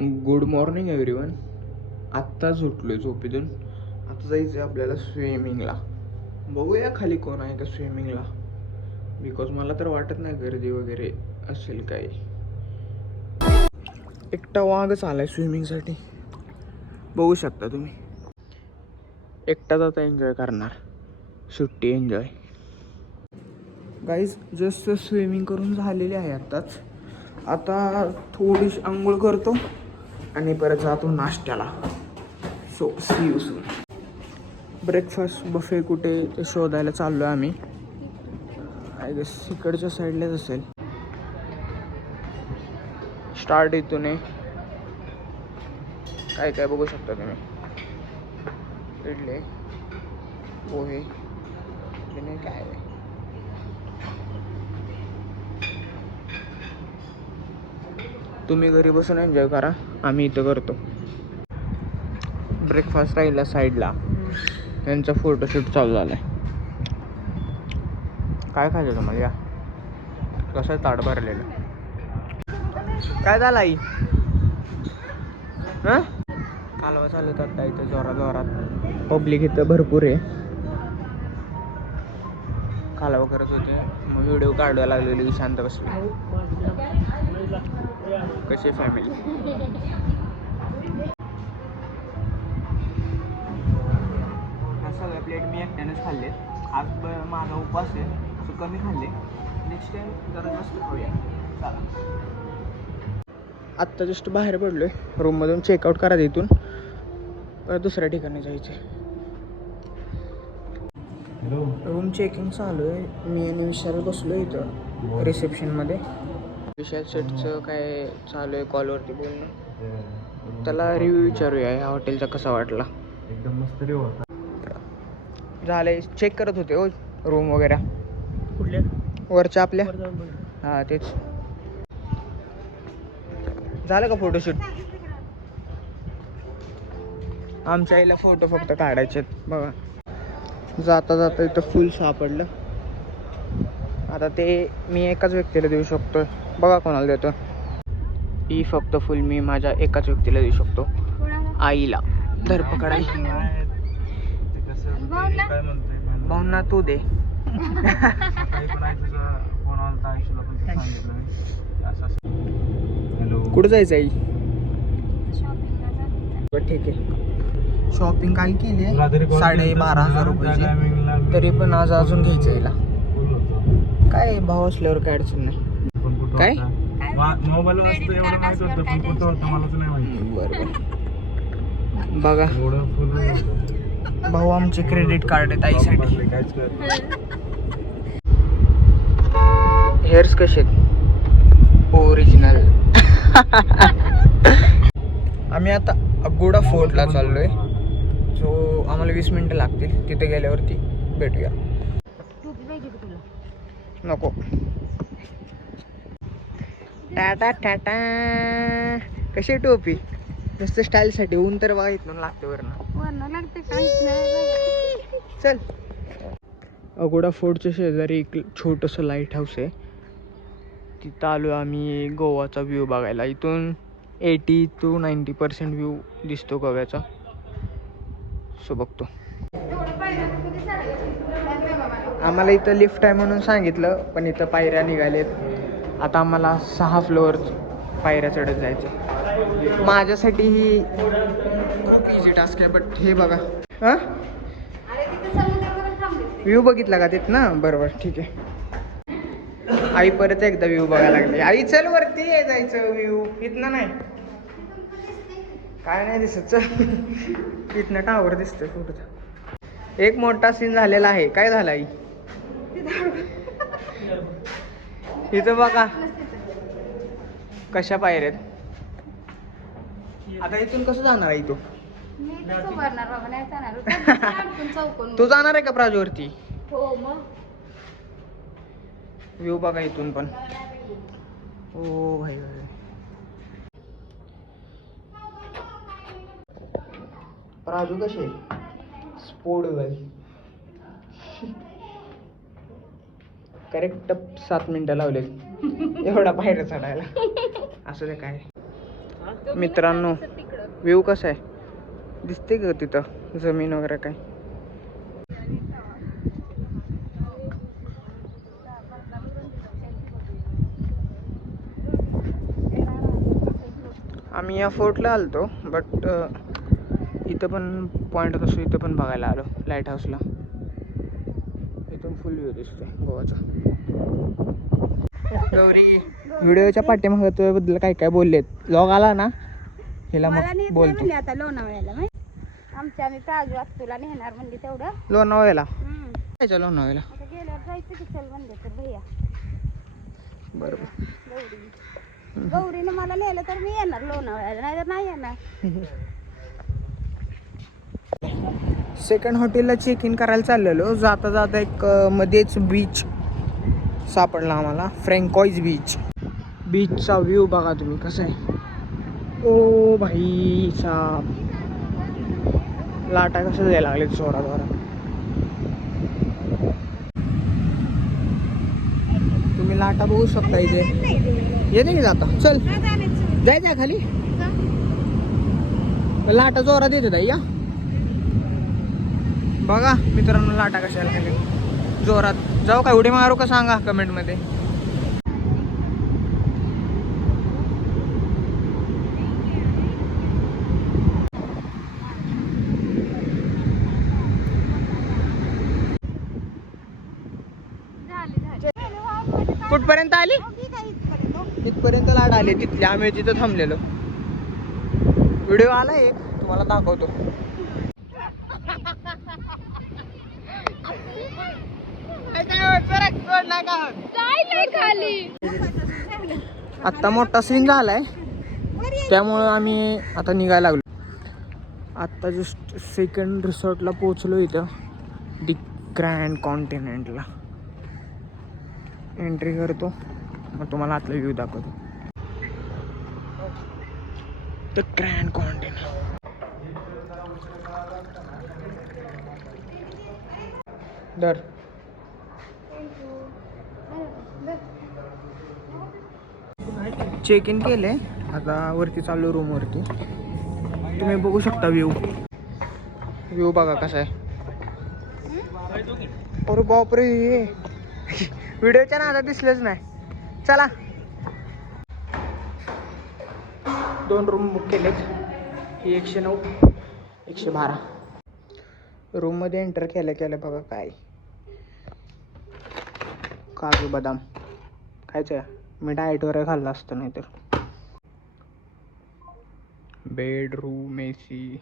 Good morning everyone. आत्ताच उठलोय झोपेतून. आता जायचं आहे आपल्याला स्विमिंगला. बघूया खाली कोण आहे का स्विमिंगला, बिकॉज मला तर वाटत नाही गर्दी वगैरे असेल काही. एकटा वाघच आलाय स्विमिंगसाठी, बघू शकता तुम्ही. एकटाच आता एन्जॉय करणार, सुट्टी एन्जॉय. गाईज जस्ट स्विमिंग करून झालेली आहे आत्ताच. आता थोडीशी आंघोळ करतो आणि परत जातो नाश्त्याला. So see you soon. Breakfast buffet कुठे ते शोधायला चाललो आहे आम्ही. आय गेस इकडच्या साईडलाच असेल. स्टार्ट इथून आहे. काय काय बघू शकता तुम्ही. इडले, पोहे, काय आहे. तुम्ही घरी बसून एन्जॉय करा, आम्ही इथं करतो. ब्रेकफास्ट राहिला साईडला, त्यांचा फोटोशूट चालू झाला आहे. काय खायचं तुम्हाला? या कसं ताट भरलेलं. काय झालं आई? हां, कालवा चालू करता इथं जोरात जोरात. पब्लिक इथं भरपूर आहे. कालवा करत होते, मग व्हिडिओ काढायला लागलेली शांत बसली. कशी फॅमिली. सगळे प्लेट मी एकट्यानेच खाल्ले. आज माझा उपवास आहे, सो कमी खाल्ले. नेक्स्ट टाइम जरा जास्त खाऊया. चला, आत्ता जस्ट बाहेर पडलोय रूममधून. चेकआउट करा इथून, परत दुसऱ्या ठिकाणी जायचे. रूम चेकिंग चालू आहे. मी आणि विशाल बसलो इथं रिसेप्शनमध्ये. विशाल सेटचं काय चालू आहे, कॉलवरती बोलणं. त्याला रिव्ह्यू विचारूया ह्या हॉटेलचा कसा वाटला. एकदम मस्त रिव्ह्यू होता. झालंय, चेक करत होते हो रूम वगैरे. कुठल्या? वरच्या आपल्या. हां तेच. झालं का फोटोशूट? आमच्या आईला फोटो फक्त काढायचे आहेत बघा. जाता जाता इथं फुल सापडलं. आता ते मी एकाच व्यक्तीला देऊ शकतो. बघा कोणाला देतो. ही फक्त फुल मी माझ्या एकाच व्यक्तीला देऊ शकतो, आईला. धरपकड आई. भावना तू दे. कुठं जायचं आई? ठीक आहे. शॉपिंग काय केली आहे 12,500 रुपयाची. तरी पण आज अजून घ्यायचं याला. काय भाव असल्यावर काय अडचण नाही. काय मोबाईल वाजतो एवढं माहित होतं, पण कुठं होतं मला तर नाही माहिती. बरोबर. बघा भाऊ, आमचे क्रेडिट कार्ड आहेत आईसाठी. हेअर्स कसे आहेत? ओरिजिनल. आम्ही आता अगोडा फोर्टला चाललोय. सो आम्हाला 20 मिनिटं लागतील. तिथे गेल्यावरती भेटूया. नको. टाटा टाटा. कशी टोपी? नुसतं स्टाईलसाठी. ऊन तर बघा इथून लागते वरनं लागते. चल. अगोडा फोर्टच्या शेजारी एक छोटंसं लाईट हाऊस आहे. तिथं आलो आम्ही गोवाचा व्ह्यू बघायला. इथून 80 to 90% व्ह्यू दिसतो गोव्याचा. सो बघतो. आम्हाला इथं लिफ्ट आहे म्हणून सांगितलं, पण इथं पायऱ्या निघालेत. आता आम्हाला 6 फ्लोअर पायऱ्या चढत जायचं. माझ्यासाठी ही खूप इझी टास्क आहे. बट हे बघा. हां, व्ह्यू बघितला का तिथं ना? बरोबर, ठीक आहे. आई परत एकदा व्ह्यू बघायला लागली. आई चल वरती आहे जायचं. व्ह्यू इथनं नाही, काय नाही दिसत. चल, इथनं टावर दिसतोय पुढचा. एक मोठा सीन झालेला आहे. काय झाला आई? इथं बघा कशा पायऱ्यात. आता इथून कसं जाणार आहे तू? तू जाणार आहे का प्राजूवरती? हो मग. व्ह्यू बघा इथून पण. ओ भाई भाई. प्राजू कसे स्पोर्ट भाई. करेक्ट 7 मिनिटं लावलेत एवढा बाहेर चढायला. असं ते काय मित्रांनो व्ह्यू कसा आहे दिसते का तिथं जमीन वगैरे काय. आम्ही या फोर्टला आलतो बट इथं पण पॉईंट असतो, इथं पण बघायला आलो लाईट हाऊसला. इथून फुल व्ह्यू दिसतोय गोवाचा. गौरी व्हिडिओच्या पाठीमागे तुझ्याबद्दल काय काय बोललेत, ब्लॉग आला ना हिला मग बोलतो. आता लोणावळ्याला आमच्या आम्ही प्राजू तुला नेणार म्हणजे तेवढं लोणावळ्याला जायचं. लोणावळ्याला आता गेल्यावर जायचं की चल म्हणले तर भैया. बरोबर. गौरीनं मला नेलं तर मी येणार लोणावळ्याला, नाही तर नाही येणार. सेकंड हॉटेलला चेक इन करायला चाललेलो. जाता जाता एक मध्येच बीच सापडला आम्हाला, फ्रँकॉईज बीच. बीचचा व्ह्यू बघा तुम्ही कसा आहे. ओ भाई साब, लाटा कसं जायला लागले जोरात जोरात. तुम्ही लाटा बघू शकता इथे. येते की जाता चल जायचं खाली. लाटा जोरात येते या बघा मित्रांनो, लाटा कशाला खाली जोरात. जाऊ का उडी मारू का सांगा कमेंट मध्ये. कुठपर्यंत आली? तिथपर्यंत लाट आली तिथली. आम्ही तिथं थांबलेलो. व्हिडिओ आला एक तुम्हाला दाखवतो. आत्ता मोठा सीन झालाय त्यामुळं आम्ही आता निघायला लागलो. आत्ता जस्ट सेकंड रिसॉर्टला पोहोचलो इथं, दी ग्रँड कॉन्टिनेंटला. एंट्री करतो मग तुम्हाला आतला व्ह्यू दाखवतो. The grand continent. दर चेक इन केले, आता वरती चाललो रूम वरती. तुम्ही बघू शकता व्ह्यू बघा कसा आहे. अरे बापरे, व्हिडिओच्या नादात दिसलेच नाही. चला 2 रूम बुक केलेत. ही 109 112. रूम मध्ये एंटर केल्या बघा काय काजू बदाम खायचं. मी डाएटवर खाल्लं असतं नाही तर. बेडरूम AC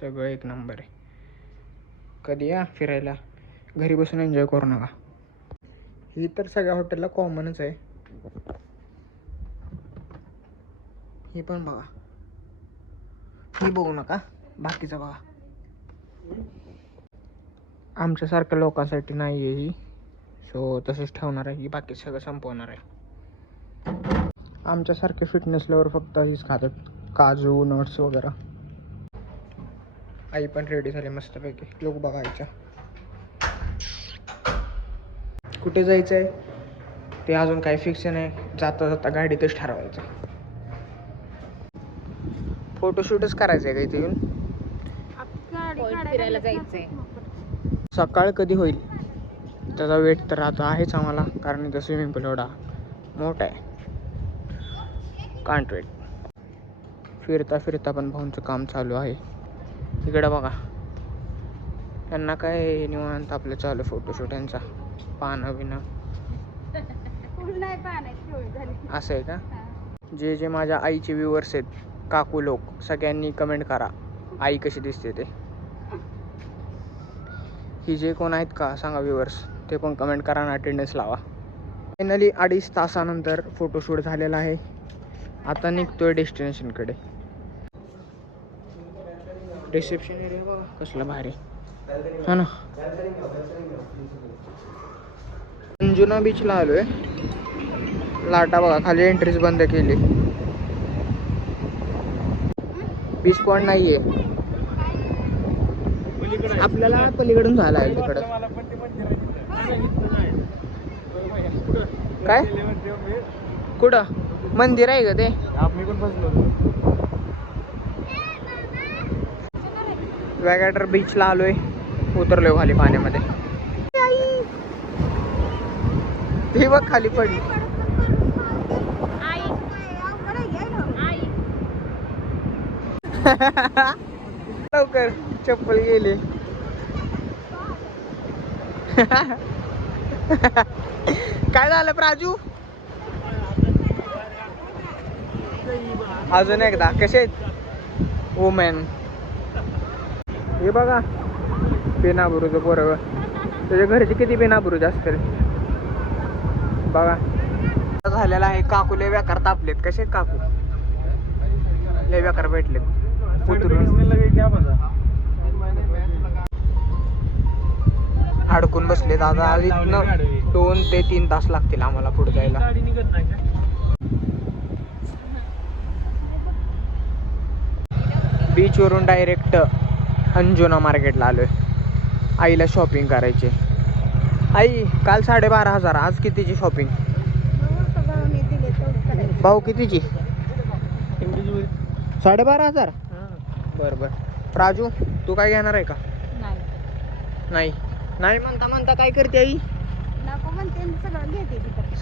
सगळं एक नंबर आहे. कधी या फिरायला, घरी बसून एन्जॉय करू नका. ही तर सगळ्या हॉटेलला कॉमनच आहे. ही पण बघा, ही बघू नका, बाकीचं बघा. आमच्यासारख्या लोकांसाठी नाही आहे ही, सो तसंच ठेवणार आहे. ही बाकी सगळं संपवणार आहे. आमच्यासारखे फिटनेस लेवल फक्त हीच खातात, काजू नट्स वगैरे. आई पण रेडी झाली मस्तपैकी. लोक बघायच्या. कुठे जायचं आहे ते अजून काही फिक्स नाही. जाता जाता गाडीतच ठरवायचं. फोटोशूटच करायचं आहे का इथे येऊन? फिरायला जायचंय. सकाळ कधी होईल त्याचा वेट तर आता आहेच आम्हाला, कारण इथं स्विमिंग पूल एवढा मोठा आहे. Can't wait. फिरता फिरता पण भाऊंचं काम चालू आहे. इकडं बघा, त्यांना काय निवांत आपलं चालू फोटोशूट. यांचा पानं बिनं असं आहे का? जे माझ्या आईचे व्ह्यूअर्स आहेत, काकू लोक, सगळ्यांनी कमेंट करा आई कशी दिसते ते. ही जे कोण आहेत का सांगा व्ह्यूअर्स, ते पण कमेंट करा आणि अटेंडन्स लावा. फायनली 2.5 तासानंतर फोटोशूट झालेला आहे. आता निघतोय डेस्टिनेशनकडे. रिसेप्शन एरिया बघा कसला भारी हा ना. अंजुना बीचला आलोय. लाटा बघा खाली, एंट्रीज बंद केली. बीच पॉइंट नाहीये, आपल्याला पलीकडून झाला आहे तिकडं. काय कुठं मंदिर आहे का ते? वॅगॅटर बीचला आलोय, उतरलोय खाली पाण्यामध्ये. ती बघ खाली पडली. लवकर चप्पल गेली. काय झालं प्राजू? अजून एकदा. कसे आहेत ओमॅन? हे बघा बेनाबरूचं पोरग, त्याच्या घरचे किती बेनाबरू जास्त बघा. झालेला आहे. काकू लय बेकार तापलेत. कसे आहेत काकू? लय बेकार भेटलेत. उतरून अडकून बसलेत. आता इथनं 2 ते 3 तास लागतील आम्हाला पुढे जायला. बीच वरून डायरेक्ट अंजुना मार्केटला आलोय. आईला शॉपिंग करायची. आई काल 12,500, आज कितीची शॉपिंग? भाऊ कितीची? 12,500. बरं बरं. राजू तू काय घेणार आहे का? नाही नाही म्हणता म्हणता काय करते आई?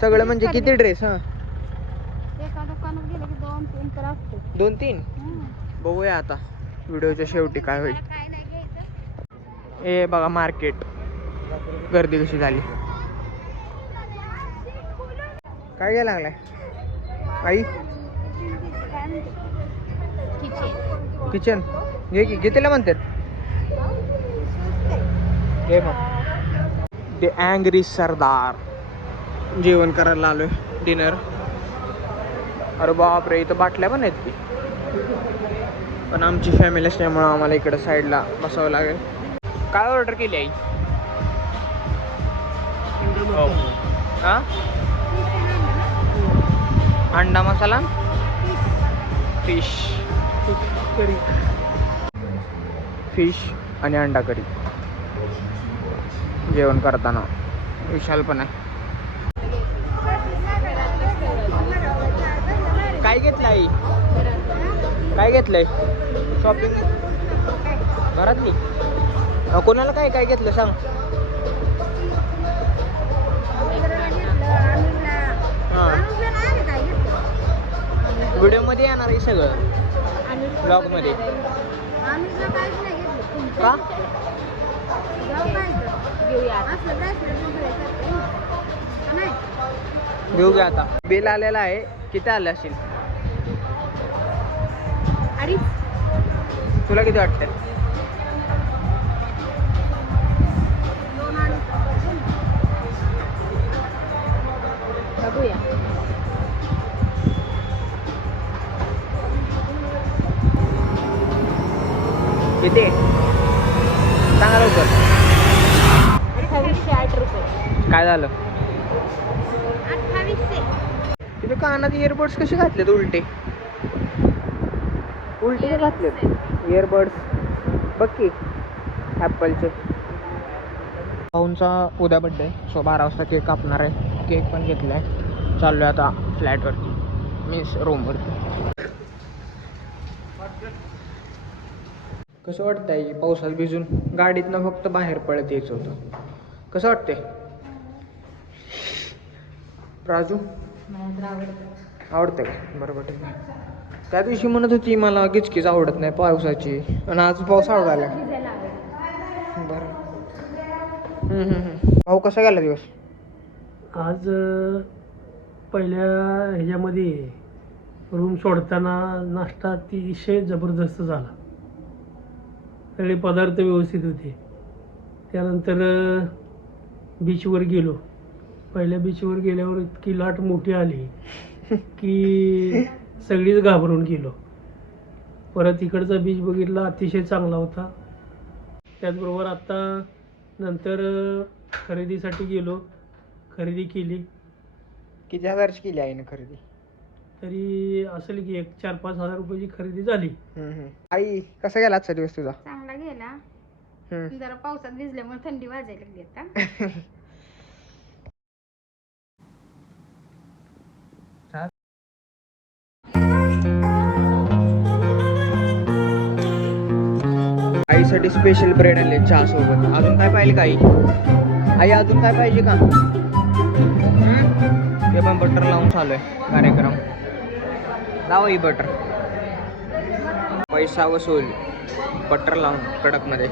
सगळं म्हणजे किती ड्रेस? हा एका दुकानात गेलं की 2-3 तर असतो. 2-3. बघूया आता व्हिडिओच्या शेवटी काय होईल. हे बघा मार्केट, गर्दी कशी झाली. काय घ्यायला लागलाय आई? किचन घे की. कितीला म्हणतात? घे मग. द अँग्री सरदार. जेवण करायला आलोय, डिनर. अरे बापरे, इथं बाटल्या पण आहेत की. पण आमची फॅमिली असल्यामुळं आम्हाला इकडं साईडला बसावं लागेल. काय ऑर्डर केली आई? हा अंडा मसाला, फिश करी, फिश आणि अंडा करी जेवण करताना. विशाल पण आहे. काय घेतलं आई? काय घेतलंय शॉपिंग? घरातली? कोणाला काय काय घेतलं सांग? व्हिडिओ मध्ये येणार आहे सगळं, ब्लॉग मध्ये. का? घेऊया आता. बिल आलेला आहे. किती आलं असेल? तुला किती वाटतं? बघूया. किती सांगा लवकर. 2808 रुपये. काय झालं? 2800. तिथे कानात इयरबड्स कसे घातलेत? उलटे उलटे घातलेत इयरबड्स. बघ की ॲपलचे. भाऊंचा उद्या बड्डे, सो 12 वाजता केक कापणार आहे. केक पण घेतलाय. चाललोय आता फ्लॅटवरती, मीन्स रूमवरती. कसं वाटतंय पावसात भिजून? गाडीतनं फक्त बाहेर पळत यायचं होतं. कसं वाटतंय राजू? आवडतं का? बरोबर, ठीक आहे. त्या दिवशी म्हणत होती मला गिचकीच आवडत नाही पावसाची, आणि आज पाऊस आवडायला. बरं. भाऊ कसा गेला दिवस? आज पहिल्या ह्याच्यामध्ये रूम सोडताना नाश्ता अतिशय जबरदस्त झाला. सगळे पदार्थ व्यवस्थित होते. त्यानंतर बीचवर गेलो. पहिल्या बीचवर गेल्यावर इतकी लाट मोठी आली की सगळीच घाबरून गेलो. परत इकडचा बीच बघितला, अतिशय चांगला होता. त्याचबरोबर आत्ता नंतर खरेदीसाठी गेलो, खरेदी केली. किती हजारची केली आईने खरेदी? तरी असेल की 4-5 हजार रुपयाची खरेदी झाली. आई कसा गेला आजचा दिवस तुझा? चांगला गेला. जरा पावसात भिजल्यामुळे थंडी वाजायला लागली आता. आईसाठी स्पेशल ब्रेड आणले चहा सोबत. अजून काय पाहिजे का आई अजून काय पाहिजे का? ते पण बटर लावून चालू आहे कार्यक्रम. लावा ही बटर. पैसा वसूल बटर लावून कडक मध्ये.